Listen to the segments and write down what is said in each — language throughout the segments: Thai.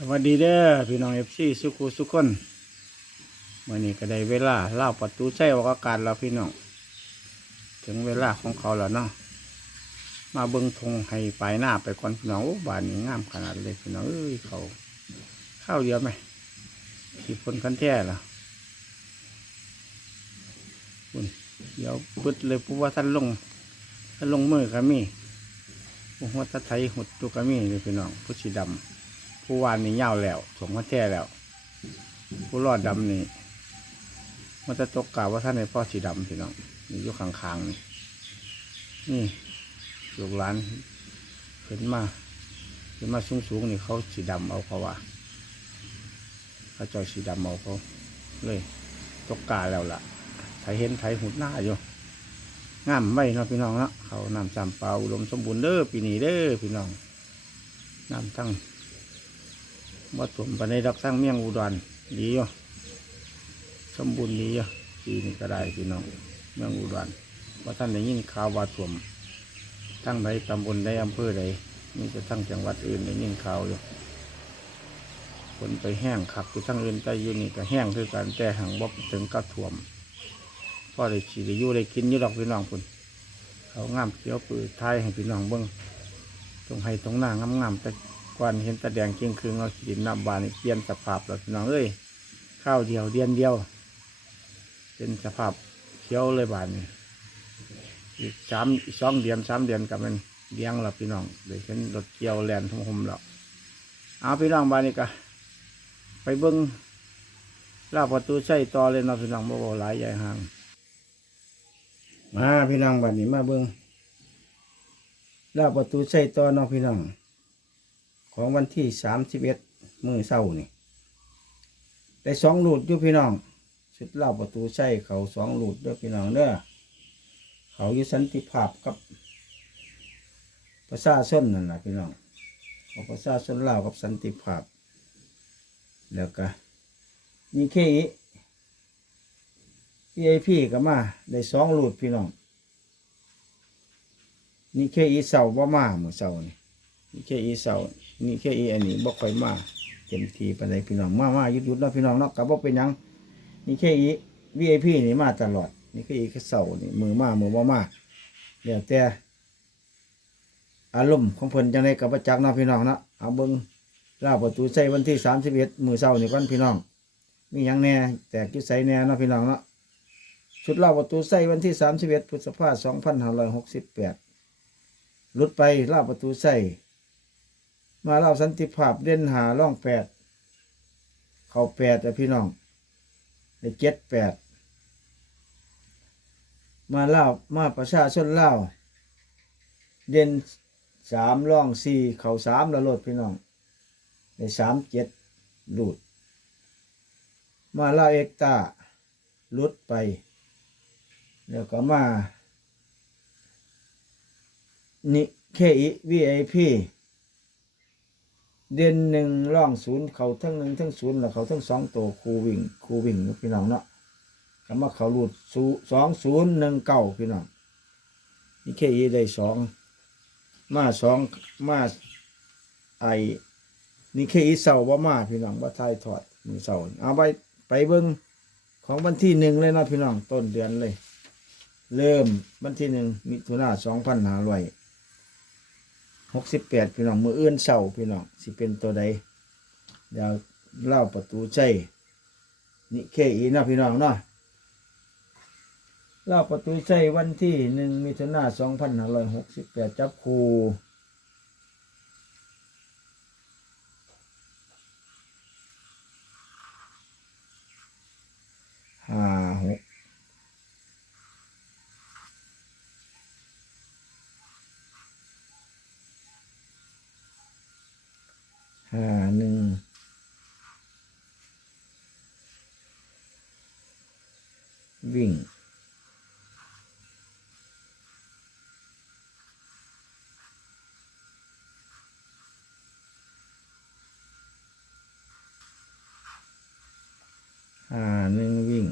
สวัสดีเด้อพี่น้องเอฟซีสุขุสุขคนมื่อนี้ก็ได้เวลาเล่าประตูใช้ออกอากาศแล้วพี่น้องถึงเวลาของเขาแล้วเนาะมาเบิ้งธงให้ปลายหน้าไปก่อนพี่น้องโอ้บานนี้งามขนาดเลยพี่น้องเอ้ยเขาข้าวเยอะไหมที่พ้นคันแท้ละคุณเดี๋ยวปึ๊ดเลยปุ๊ว่าท่านลงท่านลงมือก็มีปุ๊ว่าท่านไทยหุดตุกก็มีเลยพี่น้องผู้สีดำ ผู้วานนี่ยาแล้วสมกันแท้แล้ว ผู้รอดดำนี่มันจะตกกาว่าท่านในพ่อสีดำพี่น้องนี่อยู่ข้างๆนี่นี่ลูกหลานขึ้นมาขึ้นมาสูงๆนี่เขาสีดำเอาเขาว่าเขาจอยสีดำเอาเขาเลยตกกาแล้วล่ะไถเห็นไถหุดหน้าอยู่งามไม่เนาะพี่น้องเนาะเขานำสามเปล่าอุดมสมบูรณ์เด้อปีนี้เด้อพี่น้องนำทั้ง มาถมไปในดักสร้างเมียงอุดรดีอยู่สมบูรณ์ดีอยู่ปีนี้ก็ได้พี่น้องเมียงอุดรว่าท่านได้ยินข่าวว่าถ่วมทั้งใดตำบลใดอำเภอใดมีแต่ทั้งจังหวัดอื่นได้ยินข่าวอยู่คนไปแห้งขับอยู่ทั้งอื่นแต่อยู่นี่ก็แห้งคือกันแต่หังบ่ถึงกับถ่วมพ่อได้ขี่ได้ยู่ได้กินยู่ดอกพี่น้องคุณเขางามเขียวปือไทยให้พี่น้องเบิ้งตรงให้ตรงหน้างามๆแต่ กวนเห็นตะแดงเกียงคืนเอาขีดน้ำบานนี่เปลี่ยนสภาพแล้วพี่น้องเอ้ยข้าวเดียวเดียนเดียว เป็นสภาพเขียวเลยบานนี่อีกสามอีกสองเดือนสามเดือนกับมันเลี้ยงแล้วพี่น้องเดี๋ยวเห็นรถเกี่ยวแลนทุ่งหมแล้วเอาพี่น้องบานนี่กะไปเบิ้งลาประตูใส่ต่อเลยนะพี่น้องบ่บ่หลายใหญ่ห่างมาพี่น้องบานนี้มาเบิ้งลาประตูใส่ต่อเนาะพี่น้อง ของวันที่สามสิบเอ็ดมือเศร้านี่ได้สองหลุดอยู่พี่น้องชุดเล่าประตูใส่เขาสองหลุดเด้อพี่น้องเด้อเขาอยู่สันติภาพกับประชาชนนั่นแหละพี่น้องเของประชาชนลากับสันติภาพ แล้วก็นี่เคอีพีไอพีก็มาได้สองหลุดพี่น้องนี่เคอีเสาบ่มาเมื่อเสานี่ นี่แค่อีเสานี่แค่อีอันนี้บ่ค่อยมาเต็มทีปานใดพี่น้องมามายุดยุดๆเนาะพี่น้องเนาะก็บ่เป็นยังนี่แค่อี VIP นี่มาตลอด นี่แค่อีแค่เสานี่มือมามือบ่มาแล้วแต่อารมณ์ของเพิ่นจังไดก็บ่จักเนาะพี่น้องเนาะเอาเบิ่งลาประตูใส่วันที่31มื้อเช้านี่ก่อนพี่น้องมียังแน่แต่กอยู่แน่เนาะพี่น้องเนาะชุดลาประตูใส่วันที่31พฤษภาคม2568หลุดไปลาประตูใส่ มาเล่าสันติภาพเด่นหาล่องแปด เขาแปดอะพี่น้องได้เจ็ดแปด มาเล่ามาประชาชนเล่าเด่นสามล่องสี่เขาสามล้วโลดพี่น้องได้สามเจ็ดหลุด มาเล่าเอกตาหลุดไป แล้วก็มา นิเคอีวีไอพี เด่นหนึ่งร่องศูนย์เขาทั้งหนึ่งทั้งศูนย์แล้วเขาทั้งสองตัวคูวิ่งคูวิ่งพี่น้องเนาะคำว่าเขาหลุดศูสองศูนย์หนึ่งเก้าพี่น้องนี่แค่ยีได้สองมาสองมาไอนี่แค่อีเสาว่ามาพี่น้องว่าทายถอดมือเสาเอาไปไปเบิ้งของวันที่หนึ่งเลยนะพี่น้องต้นเดือนเลย เริ่มวันที่หนึ่งมิถุนาสองพันห้าร้อย หกสิบแปดพี่น้องมืออื่นเสาพี่น้องสิเป็นตัวใดเดี๋ยวเล่าประตูใจนี่เคอีนาะพี่น้องเนาะเล่าประตูใจวันที่หนึ่งมิถุนาสองพันห้าร้อยหกสิบแปดจับคูห้าหกห้าหนึ่งวิ่ง ห้าหนึ่งวิ่ง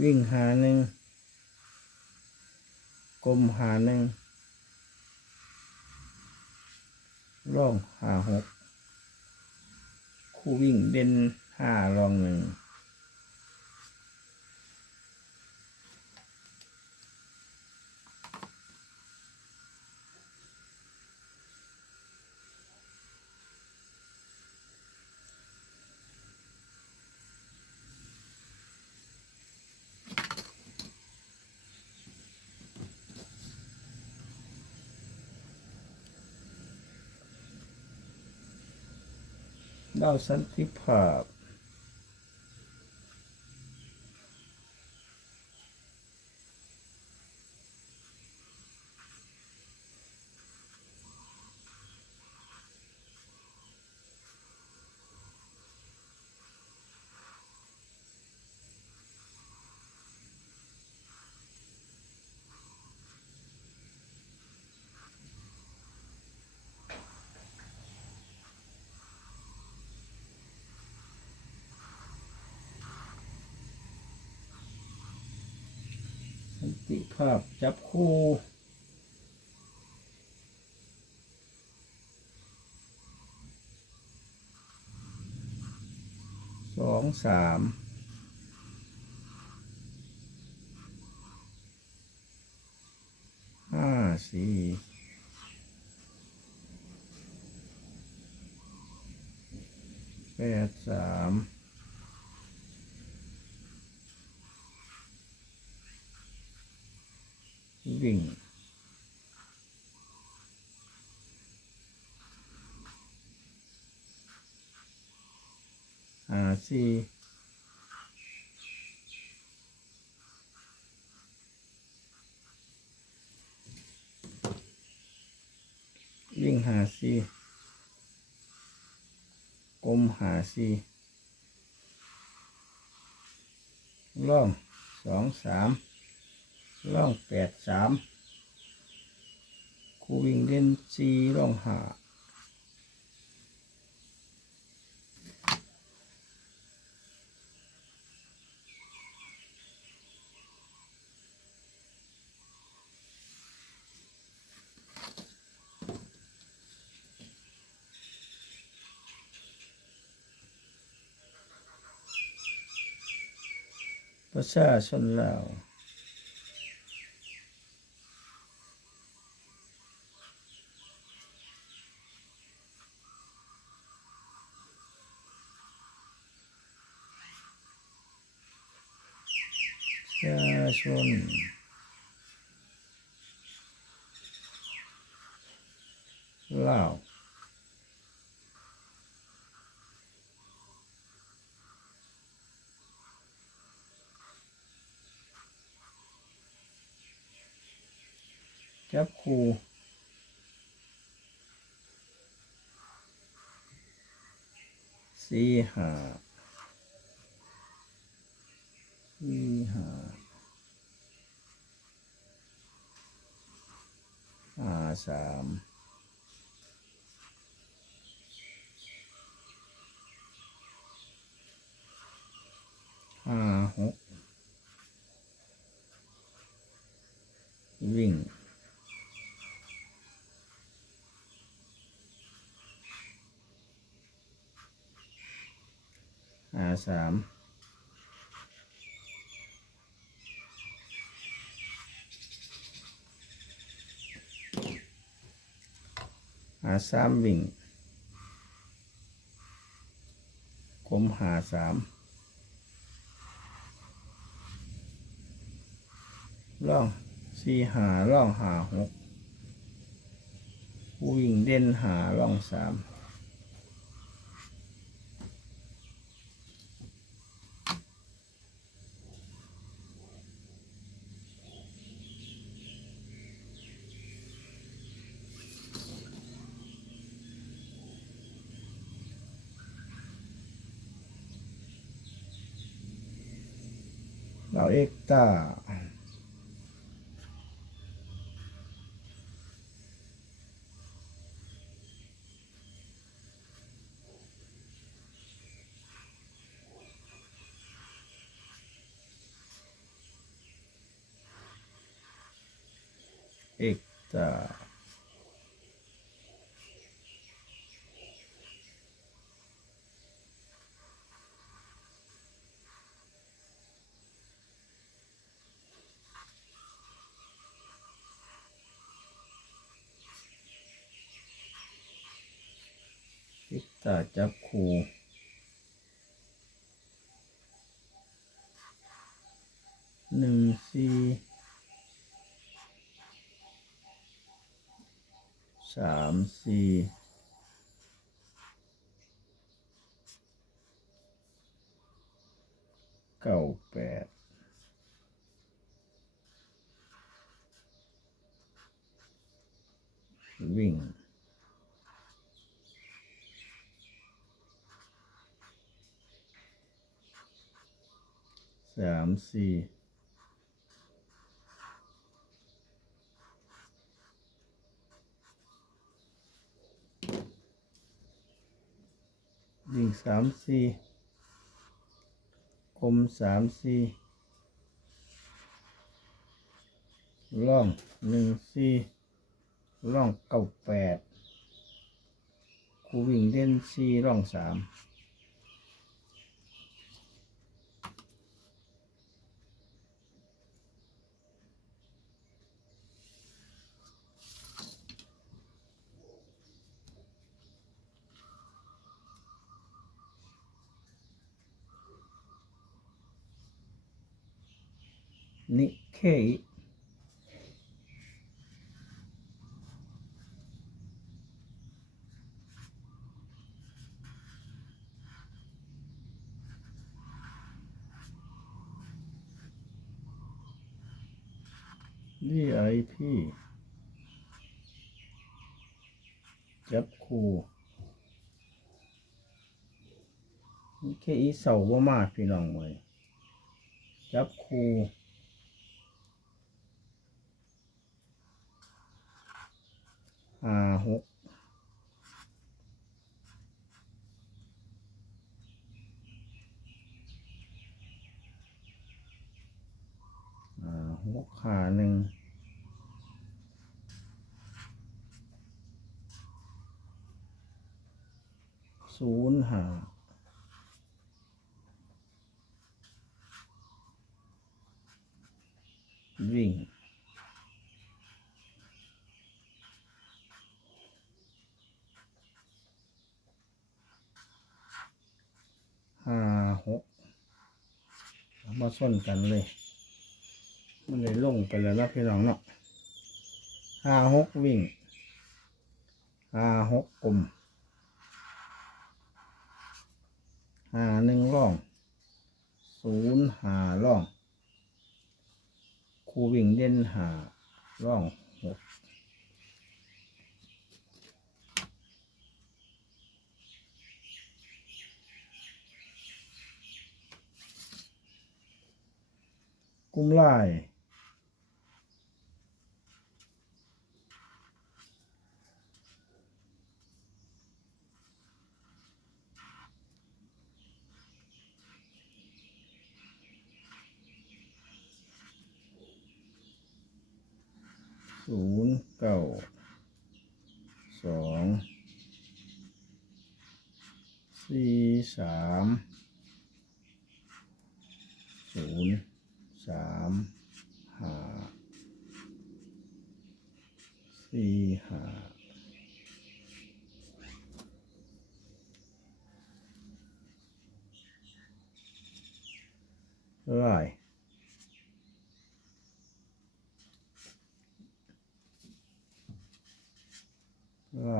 วิ่งหาหนึ่งกลมหาหนึ่งร่องหาหกคู่วิ่งเด่นห้ารองหนึ่ง ดาสันติภาพ สัน ติภาพจับคู่สองสามห้าสี่แปดสาม วิ่งหาสี่วิ่งหาสี่กลมหาสี่ล่องสองสาม ล่องแปดสามคูวิ่งเล่นสี่ล่องหาประชาชนลาวประ ชาชน ลาว จับคู่สี่ห้าสี่ห้าห้า สามห้าหกวิ่งหาสาม สามวิ่งกลมหาสามล่องสี่หาล่องหาหกวิ่งเด่นหาล่องสาม Ahorita. Eita. หนึ่งสี่สามสี่เก้าแปดวิ่งสามสี่วิ่ง สามสี่คมสามสี่ล่องหนึ่งสี่ล่องเก้าแปดครูวิ่งเล่นสี่ล่องสาม นิเคอิวีไอพีจับคู่นิเคอิเสาว่ามาพี่น้องเลยจับคู่ ห้าหกห้าหกขาหนึ่งศูนย์หาวิ่ง ห้าหกเอามา ส้นกันเลย มันเลยลงไปแล้วนะพี่น้องเนาะห้าหกวิ่งห้าหกกลมห้าหนึ่งร่องศูนย์หาร่องครูวิ่งเด่นหาร่องหก กุ้มลายศูนย์เก้าสองสี่สามศูนย์ สามห้าสี่ห้า ไรไร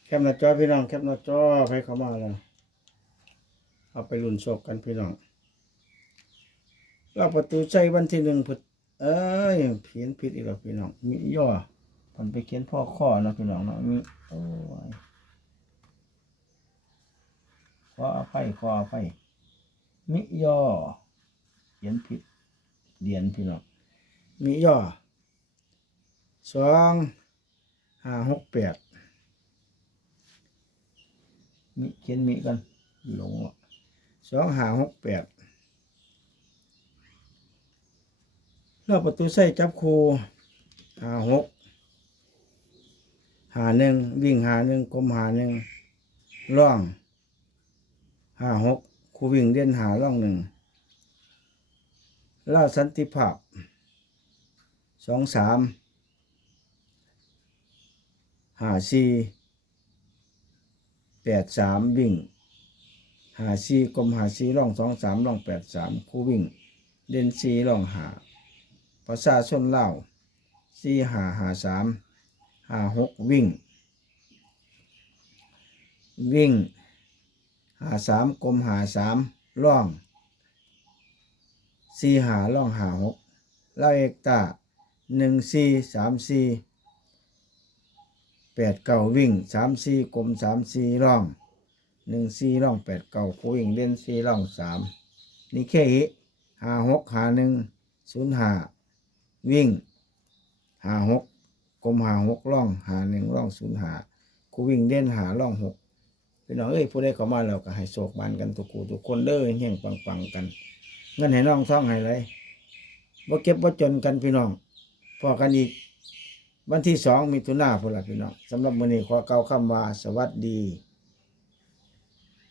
แค ปหน้าจอพี่น้องแคปหน้าจอให้เข้ามาแล้วเอาไปลุ่นโศกกันพี่น้องเราประตูใจวันที่หนึ่งพุทเอ้ยเขียนผิดอีกแล้วพี่น้อง มีย่อผมไปเขียนพ่อข้อนะพี่น้องเนาะมีโอ้ยขออภัยขออภัยมิย่อเขียนผิดเดียนพี่น้องมิย่อสองห้าหกแปด มิเขียนมิกันหลงอะสองหาหกแปดรอบประตูใส่จับคูหาหกหาหนึ่งวิ่งหาหนึ่งกลมหาหนึ่งร่องหาหกครูวิ่งเด่นหาร่องหนึ่งล่าสันติภาพสองสามหาสี่ แปดสามวิ่งหาสีกลมหาสีร่องสองสามร่องแปดสามครูวิ่ง เด่นสีร่องหาประชาชนเล่าวสี่หาหาสามหาหกวิ่ง วิ่งหาสามกลมหาสามร่องสีหาร่องหาหกเล่าเอกตาหนึ่งสีสามสี แปดเก้าวิ่งสามสี่กลมสามสี่ร่องหนึ่งสี่ร่องแปดเก้าคู่วิ่งเล่นสี่ร่องสามนี่แค่อีหาหกหาหนึ่งศูนย์หาวิ่งหาหกกลมหาหกร่องหาหนึ่งร่องศูนย์หาคู่วิ่งเล่นหาร่องหกพี่น้องเอ้ยผู้ใดเข้ามาแล้วก็ให้โศกมันกันทุกคู่ทุกคนเด้อเฮงปังปังๆกันเงินให้น้องท่องให้เลยบ่เก็บบ่าจนกันพี่น้องพอกันอีก วันที่สองมิถุนาพุ่นละพี่น้องสำหรับมื้อนี้ขอเกล่าคำว่าสวัสดี